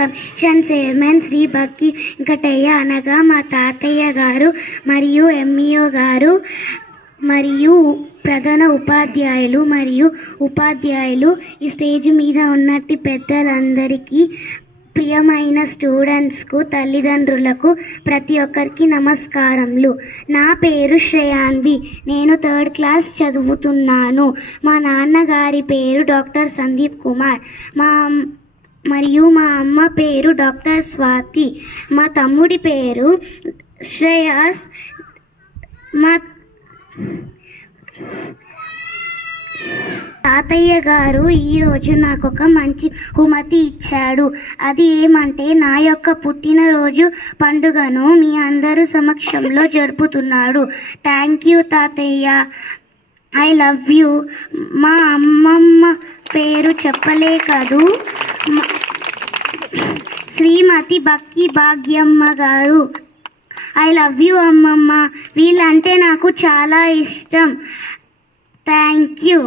Commission chairman Shri బక్కి వెంకటయ్య అనగా మా తాతయ్య గారు మరియు ఎంఈఓ గారు మరియు ప్రధాన ఉపాధ్యాయులు ఈ స్టేజ్ మీద ఉన్నట్టి పెద్దలందరికీ, ప్రియమైన స్టూడెంట్స్కు, తల్లిదండ్రులకు, ప్రతి ఒక్కరికి నమస్కారములు. నా పేరు శ్రేయాన్వి. నేను 3rd క్లాస్ చదువుతున్నాను. మా నాన్నగారి పేరు డాక్టర్ సందీప్ కుమార్. మరియు మా అమ్మ పేరు డాక్టర్ స్వాతి. మా తమ్ముడి పేరు శ్రేయస్. మా తాతయ్య గారు ఈరోజు నాకు ఒక మంచి బహుమతి ఇచ్చాడు. అది ఏమంటే నా యొక్క పుట్టినరోజు పండుగను మీ అందరూ సమక్షంలో జరుపుతున్నాడు. థ్యాంక్ యూ తాతయ్య. I love you. మా అమ్మమ్మ పేరు చెప్పలే కదూ, శ్రీమతి బక్కి భాగ్యమ్మ గారు. ఐ లవ్ యూ అమ్మమ్మ. వీళ్ళంటే నాకు చాలా ఇష్టం. Thank you.